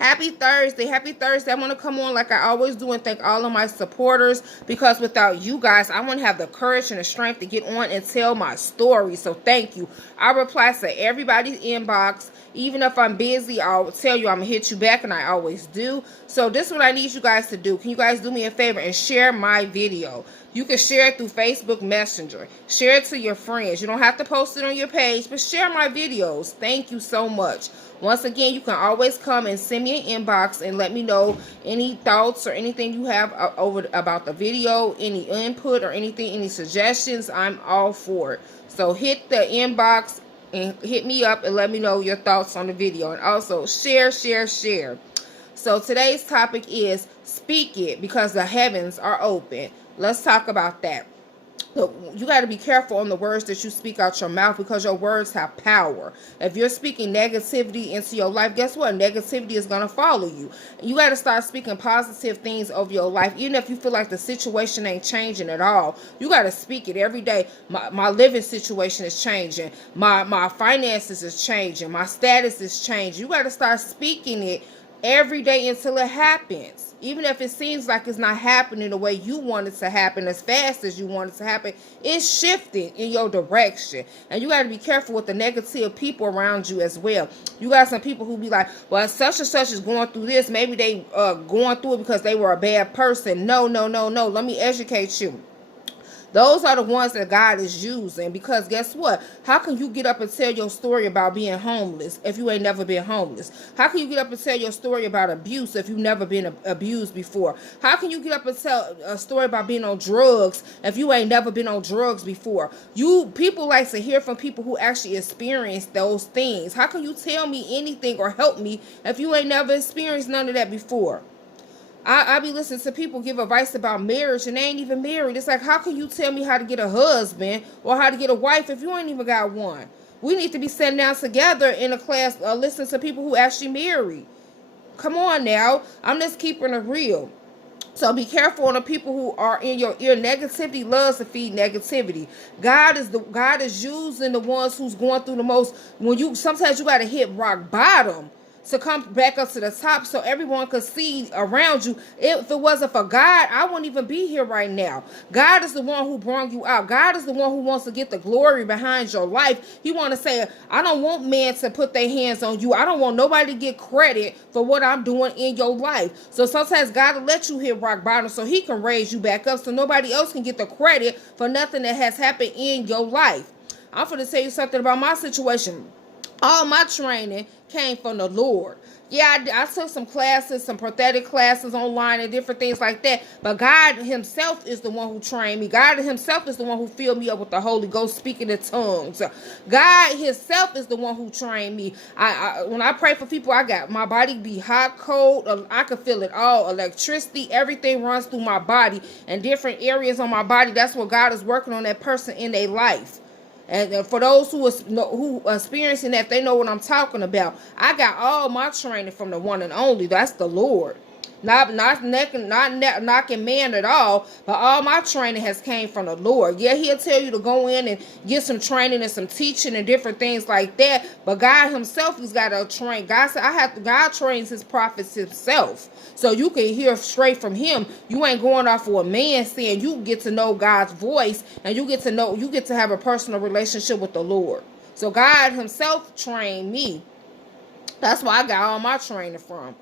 Happy Thursday. Happy Thursday. I want to come on like I always do and thank all of my supporters, because without you guys, I wouldn't have the courage and the strength to get on and tell my story. So thank you. I reply to everybody's inbox. Even if I'm busy, I'll tell you I'm going to hit you back, and I always do. So this is what I need you guys to do. Can you guys do me a favor and share my video? You can share it through Facebook Messenger. Share it to your friends. You don't have to post it on your page, but share my videos. Thank you so much. Once again, you can always come and send me an inbox and let me know any thoughts or anything you have about the video, any input or anything, any suggestions. I'm all for it. So hit the inbox and hit me up and let me know your thoughts on the video. And also share. So today's topic is speak it because the heavens are open. Let's talk about that. So you got to be careful on the words that you speak out your mouth, because your words have power. If you're speaking negativity into your life, guess what? Negativity is going to follow you. You got to start speaking positive things over your life. Even if you feel like the situation ain't changing at all, you got to speak it every day. My living situation is changing. My finances is changing. My status is changing. You got to start speaking it every day until it happens. Even if it seems like it's not happening the way you want it to happen, as fast as you want it to happen, it's shifting in your direction. And you got to be careful with the negative people around you as well. You got some people who be like, well, such and such is going through this. Maybe they going through it because they were a bad person. No. Let me educate you. Those are the ones that God is using, because guess what? How can you get up and tell your story about being homeless if you ain't never been homeless? How can you get up and tell your story about abuse if you've never been abused before? How can you get up and tell a story about being on drugs if you ain't never been on drugs before? People like to hear from people who actually experienced those things. How can you tell me anything or help me if you ain't never experienced none of that before? I be listening to people give advice about marriage and they ain't even married. It's like, how can you tell me how to get a husband or how to get a wife if you ain't even got one? We need to be sitting down together in a class listening to people who actually married. Come on now. I'm just keeping it real. So be careful on the people who are in your ear. Negativity loves to feed negativity. God is using the ones who's going through the most. Sometimes you got to hit rock bottom to come back up to the top so everyone could see around you. If it wasn't for God, I wouldn't even be here right now. God is the one who brought you out. God is the one who wants to get the glory behind your life. He want to say, I don't want men to put their hands on you. I don't want nobody to get credit for what I'm doing in your life. So sometimes God will let you hit rock bottom so he can raise you back up so nobody else can get the credit for nothing that has happened in your life. I'm going to tell you something about my situation. All my training came from the Lord. Yeah, I took some classes, some prophetic classes online and different things like that. But God himself is the one who trained me. God himself is the one who filled me up with the Holy Ghost, speaking in tongues. God himself is the one who trained me. When I pray for people, I got my body be hot, cold. I can feel it all. Electricity, everything runs through my body and different areas on my body. That's what God is working on that person in their life. And for those who are experiencing that, they know what I'm talking about. I got all my training from the one and only. That's the Lord. Not knocking man at all, but all my training has came from the Lord. Yeah, he'll tell you to go in and get some training and some teaching and different things like that. But God himself has got to train. God said, God trains his prophets himself. So you can hear straight from him. You ain't going off of a man saying. You get to know God's voice, and you get to have a personal relationship with the Lord. So God himself trained me. That's where I got all my training from.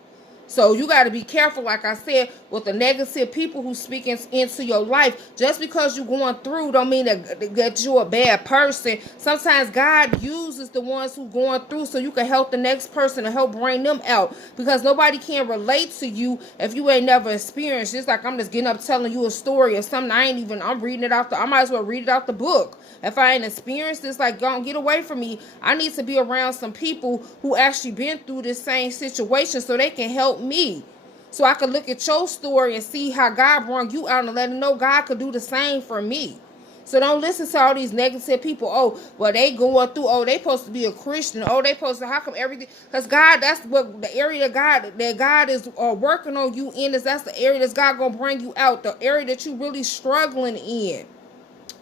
So you got to be careful, like I said, with the negative people who speak into your life. Just because you're going through don't mean that you're a bad person. Sometimes God uses the ones who going through so you can help the next person and help bring them out. Because nobody can relate to you if you ain't never experienced. It's like I'm just getting up telling you a story or something. I'm reading it out. I might as well read it out the book. If I ain't experienced this, like, don't get away from me. I need to be around some people who actually been through this same situation so they can help me. So I could look at your story and see how God brought you out and let them know God could do the same for me. So don't listen to all these negative people. Oh, well, they going through. Oh, they supposed to be a Christian. Oh, they supposed to. How come everything? Because God, that's what the area that God is working on you in. That's the area that's God gonna bring you out. The area that you really struggling in.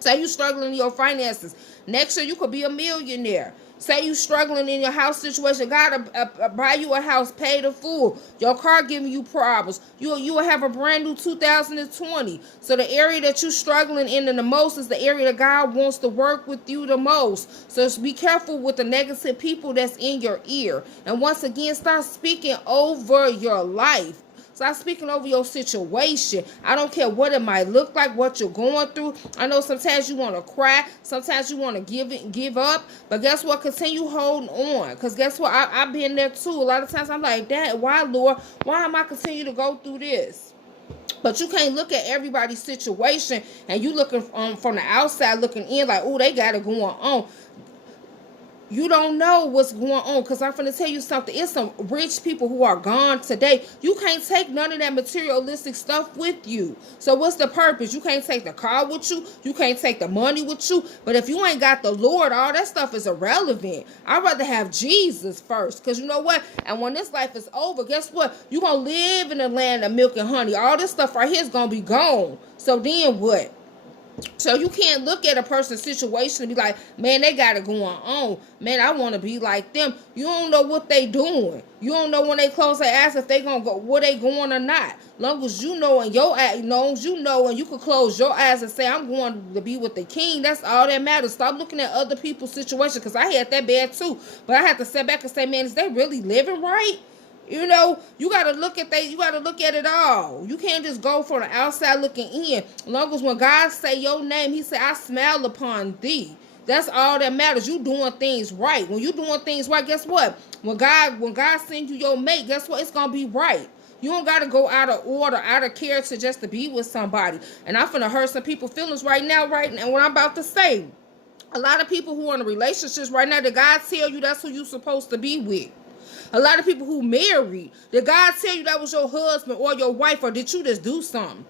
Say you struggling in your finances. Next year you could be a millionaire. Say you struggling in your house situation, God buy you a house, pay the full. Your car giving you problems. You will have a brand new 2020. So the area that you struggling in the most is the area that God wants to work with you the most. So be careful with the negative people that's in your ear. And once again, start speaking over your life. Stop speaking over your situation. I don't care what it might look like, what you're going through. I know sometimes you want to cry. Sometimes you want to give up. But guess what? Continue holding on. Because guess what? I've been there too. A lot of times I'm like, Dad, why, Lord? Why am I continue to go through this? But you can't look at everybody's situation and you looking from the outside looking in like, oh, they got it going on. You don't know what's going on, because I'm going to tell you something. It's some rich people who are gone today. You can't take none of that materialistic stuff with you. So what's the purpose? You can't take the car with you. You can't take the money with you. But if you ain't got the Lord, all that stuff is irrelevant. I'd rather have Jesus first, because you know what? And when this life is over, guess what? You're going to live in the land of milk and honey. All this stuff right here is going to be gone. So then what? So you can't look at a person's situation and be like, man, they got it going on. Man, I want to be like them. You don't know what they doing. You don't know when they close their eyes if they gonna go, where they going or not. Long as you know and your eyes, you know, and you can close your eyes and say, I'm going to be with the King. That's all that matters. Stop looking at other people's situation, because I had that bad too. But I had to step back and say, man, is they really living right? You know, you gotta look at it all. You can't just go from the outside looking in. As long as when God say your name, he say, I smile upon thee. That's all that matters. You doing things right. When you doing things right, guess what? When God sends you your mate, guess what? It's gonna be right. You don't gotta go out of order, out of character just to be with somebody. And I'm finna hurt some people's feelings right now, what I'm about to say. A lot of people who are in relationships right now, that God tell you that's who you supposed to be with. A lot of people who married, did God tell you that was your husband or your wife, or did you just do something?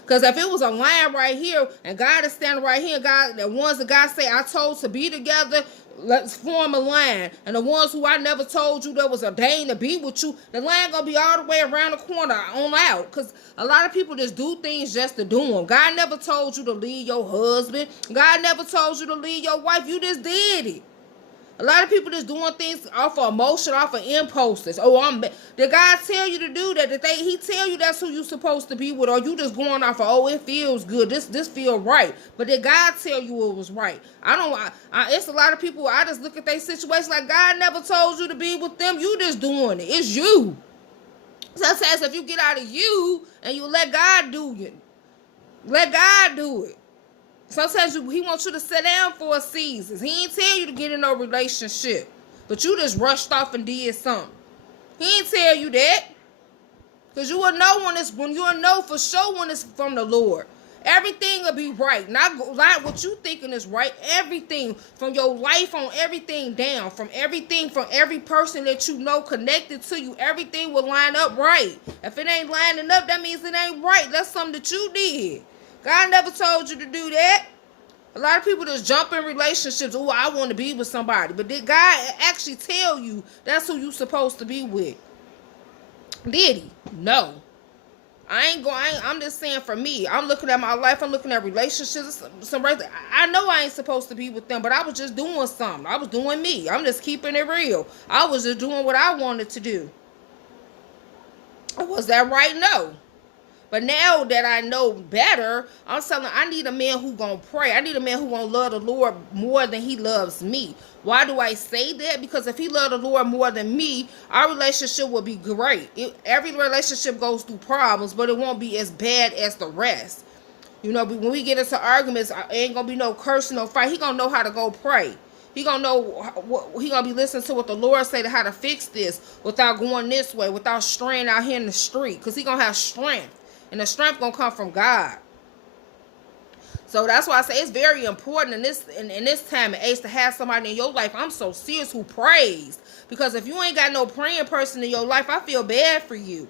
Because if it was a line right here and God is standing right here, God, the ones that God say I told to be together, let's form a line. And the ones who I never told you that was ordained to be with you, the line gonna be all the way around the corner on out. Because a lot of people just do things just to do them. God never told you to leave your husband. God never told you to leave your wife. You just did it. A lot of people just doing things off of emotion, off of impulses. Did God tell you to do that? Did he tell you that's who you supposed to be with? Or you just going off of, it feels good. This feel right. But did God tell you it was right? It's a lot of people, I just look at their situation like, God never told you to be with them. You just doing it. It's you. Sometimes if you get out of you and you let God do it. Let God do it. Sometimes he wants you to sit down for a season. He ain't tell you to get in no relationship. But you just rushed off and did something. He ain't tell you that. Because you will know when you will know for sure when it's from the Lord. Everything will be right. Not what you thinking is right. Everything from your life on everything down. From every person that you know connected to you. Everything will line up right. If it ain't lining up, that means it ain't right. That's something that you did. God never told you to do that. A lot of people just jump in relationships. Oh, I want to be with somebody. But did God actually tell you that's who you supposed to be with? Did he? No. I'm just saying for me. I'm looking at my life. I'm looking at relationships. I know I ain't supposed to be with them, but I was just doing something. I was doing me. I'm just keeping it real. I was just doing what I wanted to do. Was that right? No. But now that I know better, I'm telling I need a man who gonna pray. I need a man who gonna love the Lord more than he loves me. Why do I say that? Because if he loved the Lord more than me, our relationship will be great. Every relationship goes through problems, but it won't be as bad as the rest. You know, when we get into arguments, ain't gonna be no cursing, no fight. He gonna know how to go pray. He gonna know, he gonna be listening to what the Lord say to how to fix this without going this way, without straying out here in the street. Because he gonna have strength. And the strength gonna come from God. So that's why I say it's very important in this time and age to have somebody in your life. I'm so serious, who prays. Because if you ain't got no praying person in your life, I feel bad for you.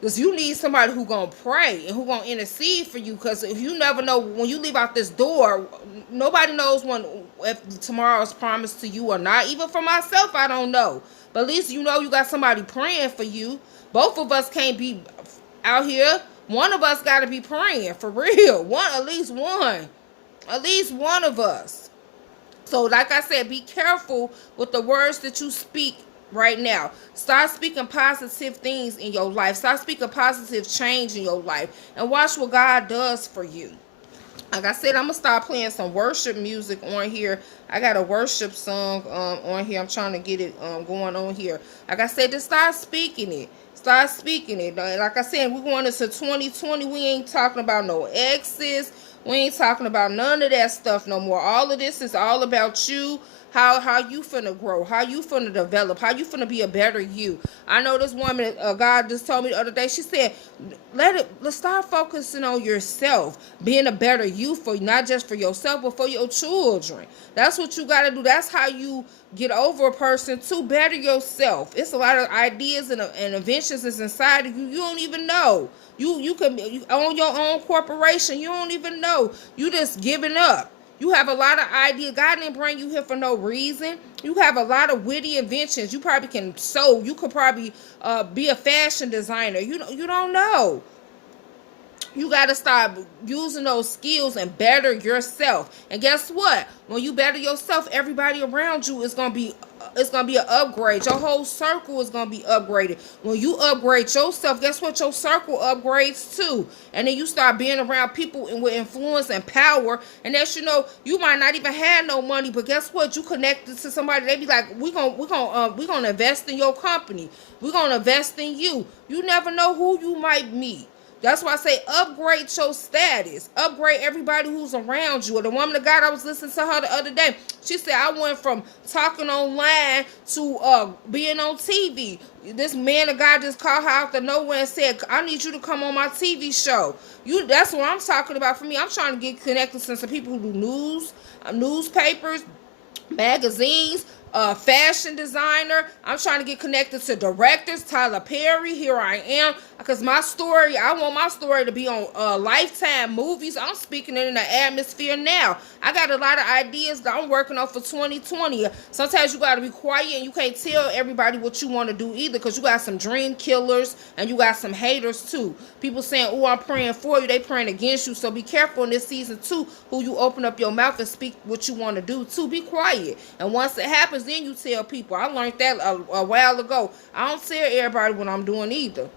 Because you need somebody who gonna pray and who gonna intercede for you. Because if you never know, when you leave out this door, nobody knows if tomorrow is promised to you or not. Even for myself, I don't know. But at least you know you got somebody praying for you. Both of us can't be out here. One of us got to be praying for real. At least one of us. So, like I said, be careful with the words that you speak right now. Start speaking positive things in your life. Start speaking positive change in your life. And watch what God does for you. Like I said, I'm gonna start playing some worship music on here. I got a worship song on here. I'm trying to get it going on here. Like I said, just start speaking it. Start speaking it. Like I said, we're going into 2020. We ain't talking about no exes. We ain't talking about none of that stuff no more. All of this is all about you. How you finna grow, how you finna develop, how you finna be a better you. I know this woman, God just told me the other day, she said, let's start focusing on yourself, being a better you, for not just for yourself, but for your children. That's what you gotta do. That's how you get over a person, to better yourself. It's a lot of ideas and inventions that's inside of you. You don't even know. You can own your own corporation. You don't even know. You just giving up. You have a lot of ideas. God didn't bring you here for no reason. You have a lot of witty inventions. You probably can sew. You could probably be a fashion designer. You don't know. You got to start using those skills and better yourself. And guess what? When you better yourself, everybody around you is going to be an upgrade. Your whole circle is going to be upgraded. When you upgrade yourself, guess what? Your circle upgrades too. And then you start being around people with influence and power. And as you know, you might not even have no money, but guess what? You connected to somebody. They be like, we're gonna invest in your company. We're gonna invest in you. You never know who you might meet. That's why I say upgrade your status. Upgrade everybody who's around you. Or the woman of God, I was listening to her the other day. She said, I went from talking online to being on TV. This man of God just called her out of nowhere and said, I need you to come on my TV show. That's what I'm talking about for me. I'm trying to get connected to some people who do news, newspapers, magazines, fashion designer. I'm trying to get connected to directors. Tyler Perry, here I am. Because I want my story to be on Lifetime movies. I'm speaking it in the atmosphere now. I got a lot of ideas that I'm working on for 2020. Sometimes you got to be quiet and you can't tell everybody what you want to do either, because you got some dream killers and you got some haters too. People saying, oh, I'm praying for you. They praying against you. So be careful in this season too, who you open up your mouth and speak what you want to do too. Be quiet. And once it happens, then you tell people. I learned that a while ago. I don't tell everybody what I'm doing either.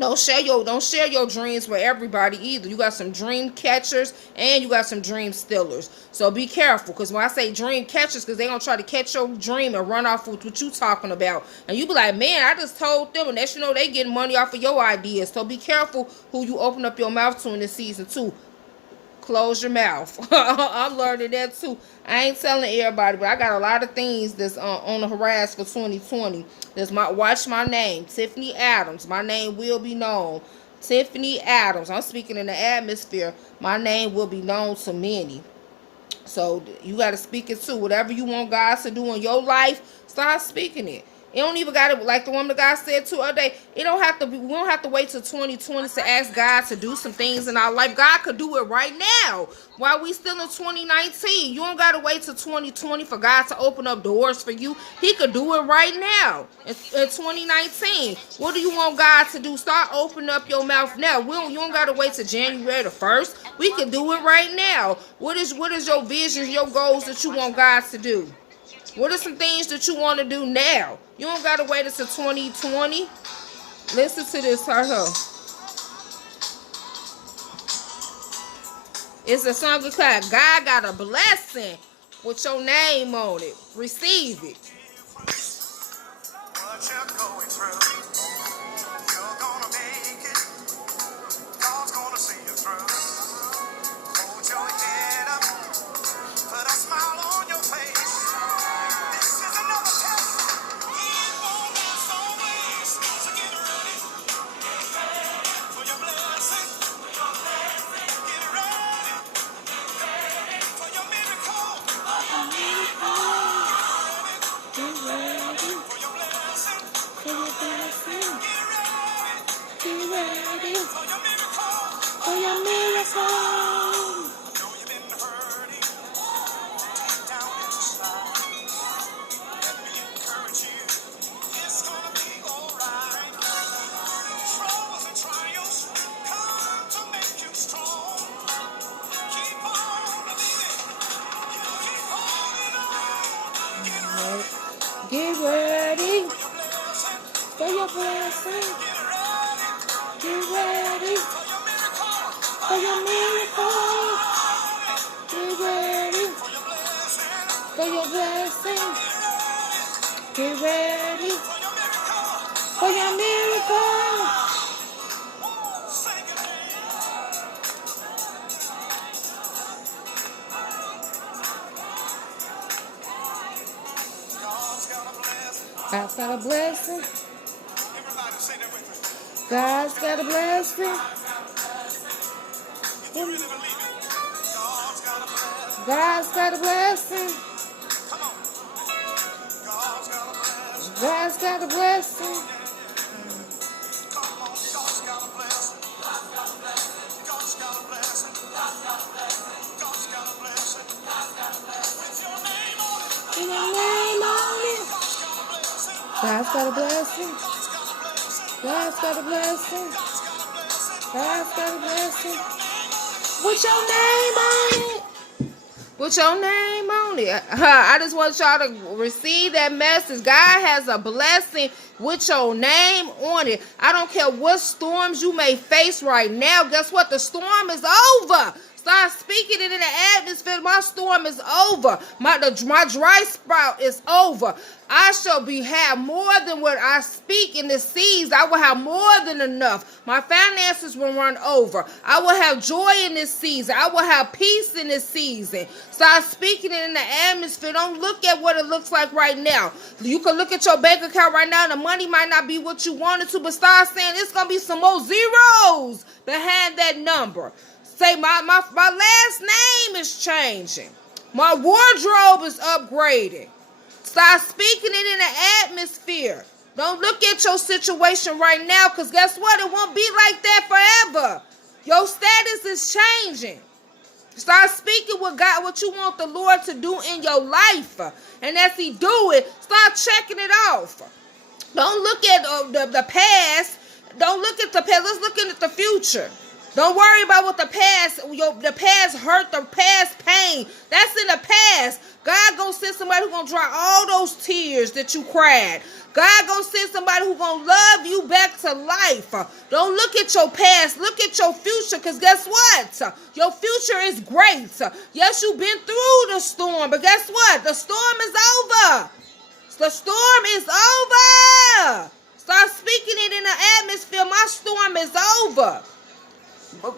Don't share your dreams with everybody either. You got some dream catchers and you got some dream stealers. So be careful, because when I say dream catchers, because they gonna try to catch your dream and run off with what you talking about. And you be like, man, I just told them, and that's, they getting money off of your ideas. So be careful who you open up your mouth to in this season too. Close your mouth. I'm learning that too. I ain't telling everybody, but I got a lot of things that's on the horizon for 2020. Watch my name, Tiffany Adams. My name will be known. Tiffany Adams. I'm speaking in the atmosphere. My name will be known to many. So you got to speak it too. Whatever you want God to do in your life, start speaking it. It don't even got to, like the woman God said the other day, we don't have to wait till 2020 to ask God to do some things in our life. God could do it right now while we still in 2019. You don't got to wait till 2020 for God to open up doors for you. He could do it right now in 2019. What do you want God to do? Start opening up your mouth now. You don't got to wait till January the 1st. We can do it right now. What is your visions, your goals that you want God to do? What are some things that you want to do now? You don't got to wait until 2020. Listen to this right here. It's a song called God Got a Blessing with your name on it. Receive it. What you're going through, you're going to make it. God's going to see you through. Hold your head up. Put a smile on your face. This is another test. It won't last always. So get ready for your blessing. Get ready for your miracle. Get ready for your blessing. Get ready for your miracle. For your miracle. I know you've been hurting down inside. Let me encourage you. It's gonna be alright. Troubles and trials come to make you strong. Keep on believing. Keep on for your blessing. Get ready for your miracle. Get ready for your blessing. Get ready for your miracle. God's got a blessing. God's got a blessing. God's got a blessing. God's got a blessing. In your name on it. God's got a blessing. God's got a blessing. God's got a blessing. With your name on it. With your name on it. I just want y'all to receive that message. God has a blessing with your name on it. I don't care what storms you may face right now. Guess what? The storm is over. Start speaking it in the atmosphere. My storm is over. My dry sprout is over. I shall have more than what I speak in the seas. I will have more than enough. My finances will run over. I will have joy in this season. I will have peace in this season. Start speaking it in the atmosphere. Don't look at what it looks like right now. You can look at your bank account right now and the money might not be what you wanted to, but start saying it's going to be some more zeros behind that number. Say, my last name is changing. My wardrobe is upgrading. Start speaking it in the atmosphere. Don't look at your situation right now, because guess what? It won't be like that forever. Your status is changing. Start speaking with God what you want the Lord to do in your life. And as he do it, start checking it off. Don't look at the past. Don't look at the past. Let's look at the future. Don't worry about what the past hurt, the past pain. That's in the past. God gonna send somebody who's gonna dry all those tears that you cried. God gonna send somebody who's gonna love you back to life. Don't look at your past. Look at your future, because guess what? Your future is great. Yes, you've been through the storm, but guess what? The storm is over. The storm is over. Start speaking it in the atmosphere. My storm is over.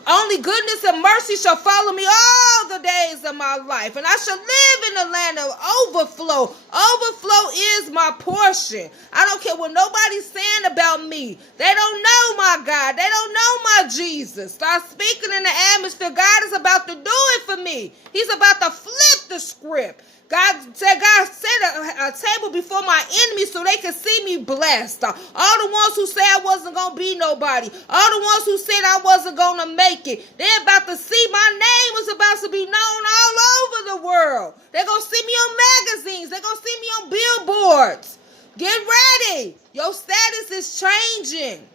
Only goodness and mercy shall follow me all the days of my life, and I shall live in the land of overflow. Overflow is my portion. I don't care what nobody's saying about me. They don't know my God. They don't know my Jesus. Start speaking in the atmosphere. God is about to do it for me. He's about to flip the script. God set a table before my enemies so they can see me blessed. All the ones who said I wasn't going to be nobody. All the ones who said I wasn't going to make it. They're about to see my name is about to be known all over the world. They're going to see me on magazines. They're going to see me on billboards. Get ready. Your status is changing.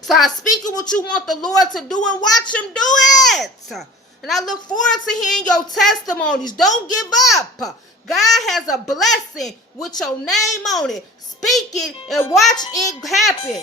Start speaking what you want the Lord to do and watch him do it. And I look forward to hearing your testimonies. Don't give up. God has a blessing with your name on it. Speak it and watch it happen.